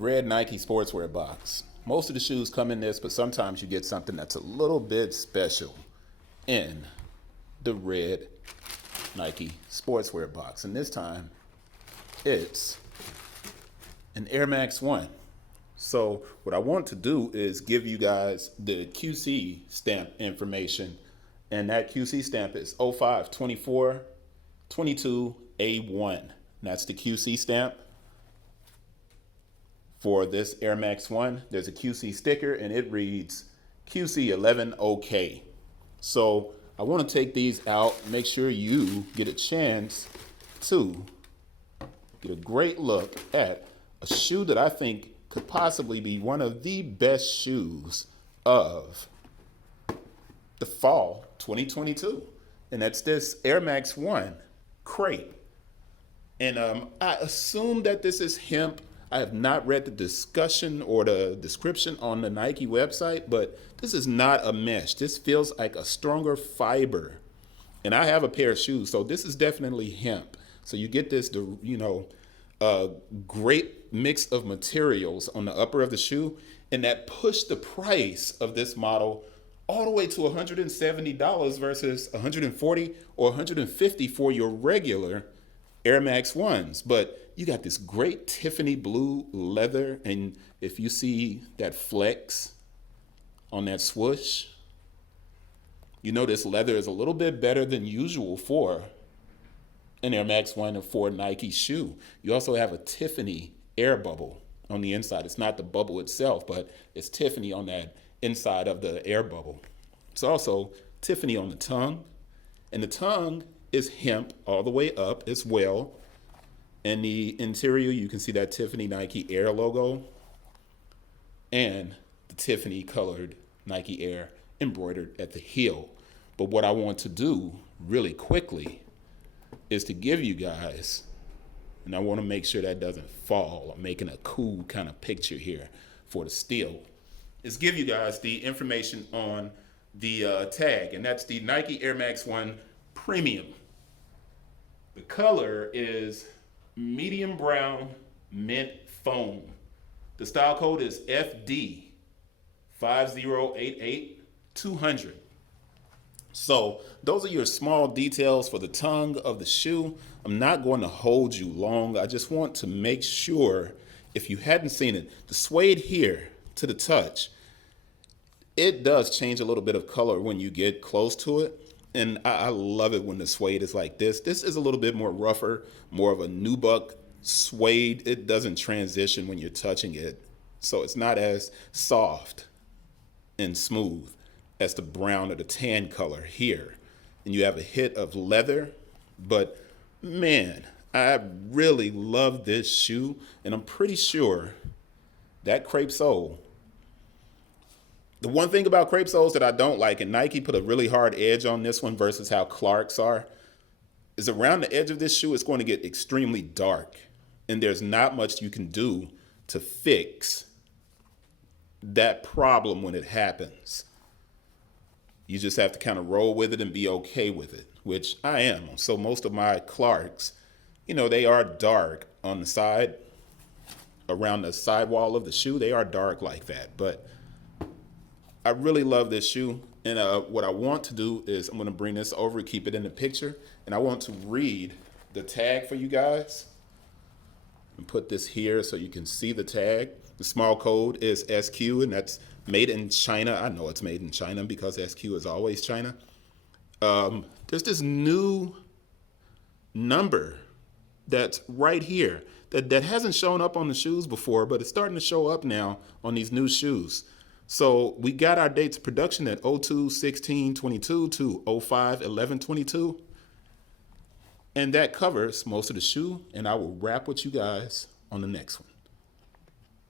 red Nike sportswear box. Most of the shoes come in this, but sometimes you get something that's a little bit special in the red Nike sportswear box. And this time, it's an Air Max 1. So what I want to do is give you guys the QC stamp information. And that QC stamp is 052422A1. That's the QC stamp for this Air Max 1. There's a QC sticker and it reads QC11OK. So I want to take these out, make sure you get a chance to get a great look at a shoe that I think could possibly be one of the best shoes of the fall 2022. And that's this Air Max 1 Crepe. And I assume that this is hemp. I have not read the discussion or the description on the Nike website, but this is not a mesh. This feels like a stronger fiber. And I have a pair of shoes, so this is definitely hemp. So you get this, great mix of materials on the upper of the shoe, and that pushed the price of this model all the way to $170 versus $140 or $150 for your regular Air Max 1s. But you got this great Tiffany blue leather, and if you see that flex on that swoosh, you know this leather is a little bit better than usual for an Air Max 1 and 4 Nike shoe. You also have a Tiffany air bubble on the inside. It's not the bubble itself, but it's Tiffany on that inside of the air bubble. It's also Tiffany on the tongue, and the tongue is hemp all the way up as well. And the interior, you can see that Tiffany Nike Air logo and the Tiffany colored Nike Air embroidered at the heel. But what I want to do really quickly is to give you guys, and I want to make sure that doesn't fall. I'm making a cool kind of picture here for the still, is give you guys the information on the tag, and that's the Nike Air Max 1 Premium. The color is medium brown mint foam. The style code is FD5088-200. So those are your small details for the tongue of the shoe. I'm not going to hold you long. I just want to make sure, if you hadn't seen it, the suede here to the touch, it does change a little bit of color when you get close to it. And I love it when the suede is like this. This is a little bit more rougher, more of a nubuck suede. It doesn't transition when you're touching it. So it's not as soft and smooth as the brown or the tan color here. And you have a hit of leather, but man, I really love this shoe. And I'm pretty sure that crepe sole, the one thing about crepe soles that I don't like, and Nike put a really hard edge on this one versus how Clark's are, is around the edge of this shoe, it's going to get extremely dark. And there's not much you can do to fix that problem when it happens. You just have to kind of roll with it and be okay with it, which I am. So most of my Clarks, they are dark on the side, around the sidewall of the shoe. They are dark like that. But I really love this shoe. And what I want to do is I'm going to bring this over, keep it in the picture. And I want to read the tag for you guys and put this here so you can see the tag. The small code is SQ, and that's made in China. I know it's made in China because SQ is always China. There's this new number that's right here that hasn't shown up on the shoes before, but it's starting to show up now on these new shoes. So we got our dates of production at 02/16/22 to 05/11/22. And that covers most of the shoe, and I will wrap with you guys on the next one.